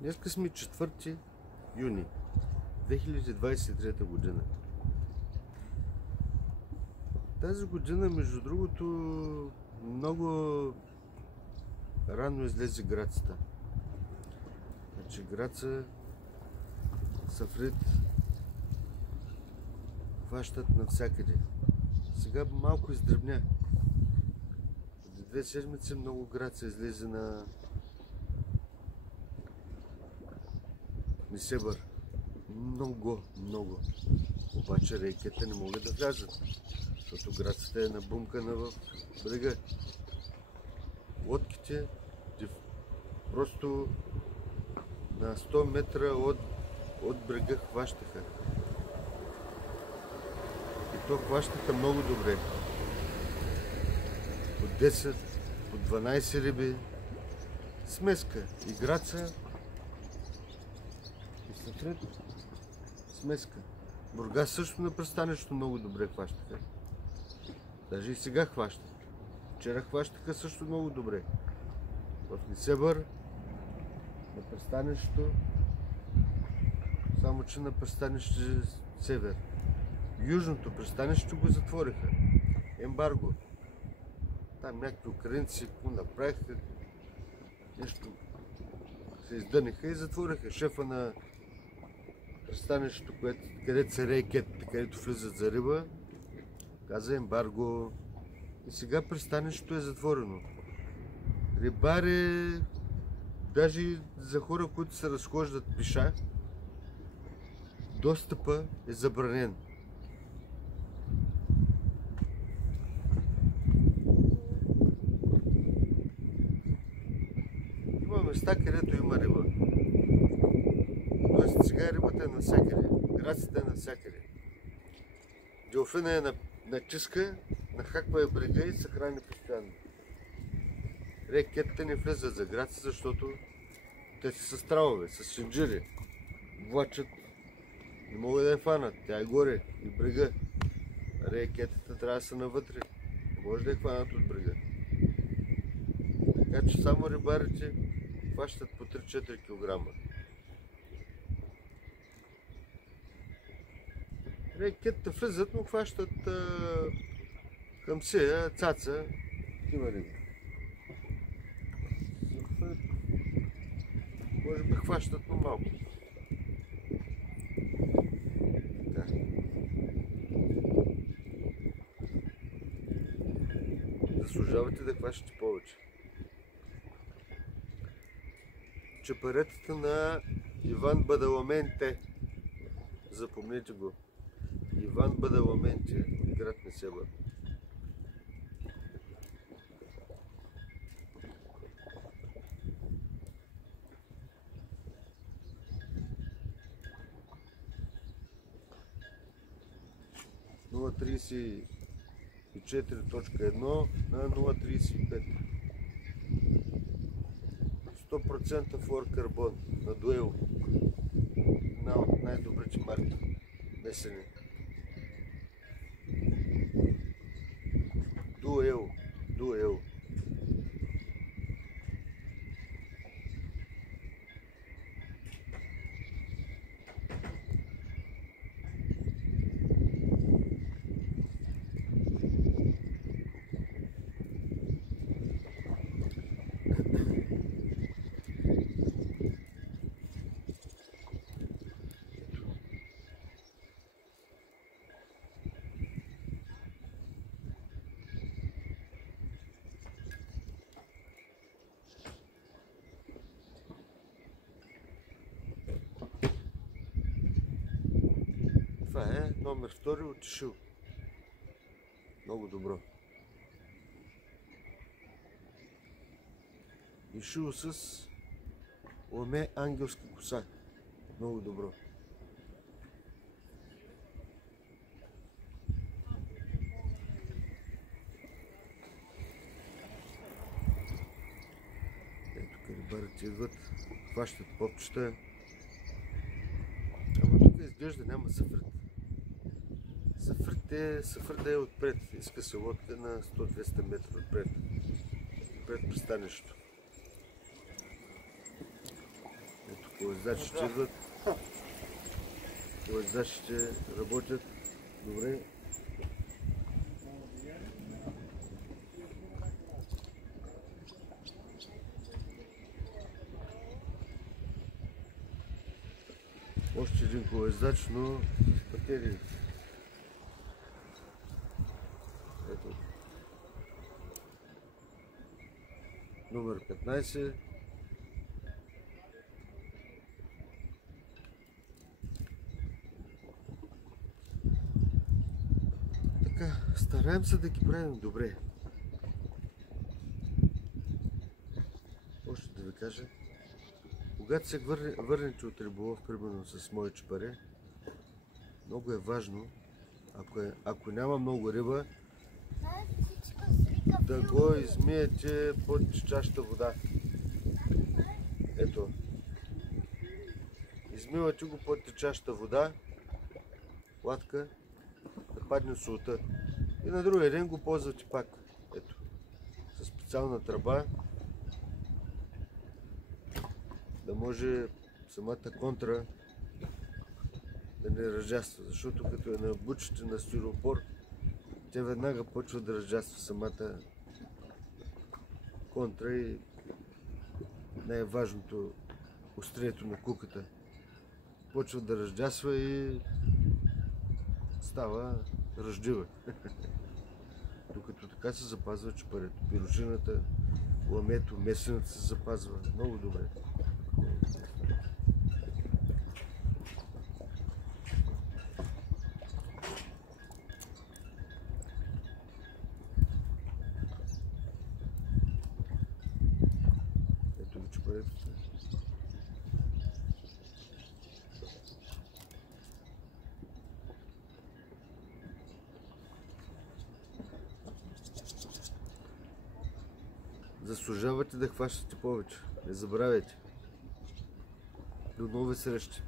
Днеска сме 4 юни 2023 година. Тази година, между другото, много рано излезе грацата. Значи граца, сафрит хващат навсякъде. Сега малко издръбня. За 2 седмици много граца излезе на Несебър. Много. Обаче рейките не могат да влязат, защото грацата е набумкана в брега. Лодките просто на 100 метра от брега хващаха. И то хващаха много добре. По 10, по 12 риби. Смеска. И граца, и сафрит. Смеска. Бургас също на пристанището много добре хващаха. Даже и сега хващат. Вчера хващаха също много добре. В Несебър, на пристанището, само че на пристанище Север. Южното пристанище го затвориха. Ембарго. Там някакви украинци направиха, нещо се издъниха и затвориха. Шефа на пристанището, където са рейкетите, където влизат за риба, каза ембарго. И сега пристанището е затворено. Рибари, даже за хора, които се разхождат пеша, достъпа е забранен. Има места, където има риба. Тоест сега рибата е навсякъде, грацата е навсякъде. Делфина е натиска, нахаква е брега и се храни постоянно. Рекетите не влизат за граца, защото те са с тралове, с шинджири. Влачат, не могат да я фанат, тя е горе и брега. Рекетите трябва да са навътре, не може да я хванат от брега. Така че само рибарите хващат по 3-4 кг. Рекетите влизат, но хващат хамсия, цаца, има риби. Може би хващат, но малко. Да. Заслужавате да хващате повече. Чапаретата на Иван Бадаламенте. Запомнете го. Иван Бадаламенте от град Несебър. Нула 34.1 на 0.35. 100% флуоркарбон на Дуел. Една от най-добрите марки месени. Дуел. Това е номер 2 от Шил. Много добро. И шил с ламе ангелска коса. Много добро. Ето рибарите идват, хващат попчета. Ама тук изглежда няма сафрит. Сафрит е отпред. Иска се лодка на 100-200 метра отпред. Пред пристанището. Ето Лъздачите идват. Лъздачите работят добре. Още един колездач, но с батерии. Ето. Номер 15. Така, стараем се да ги правим добре. Още да ви кажа, когато се върнете от риболов, примерно с мое чепаре, много е важно, ако няма много риба, да го измиете под чашата вода. Ето. Измивате го под течащата вода, латка, да падне солта. И на другия ден го ползвате пак. Ето. Със специална тръба, да може самата контра да не разжаства. Защото като я набучите на стиропор, тя веднага почва да разжаства самата контра и най-важното острието на куката. Почва да разжасва и става ръждива. Докато така се запазва чепарето. Пирушината, ламето, месената се запазва много добре. Ето ви чепарето. Заслужавате да хващате повече. Не забравяйте. До нови срещи!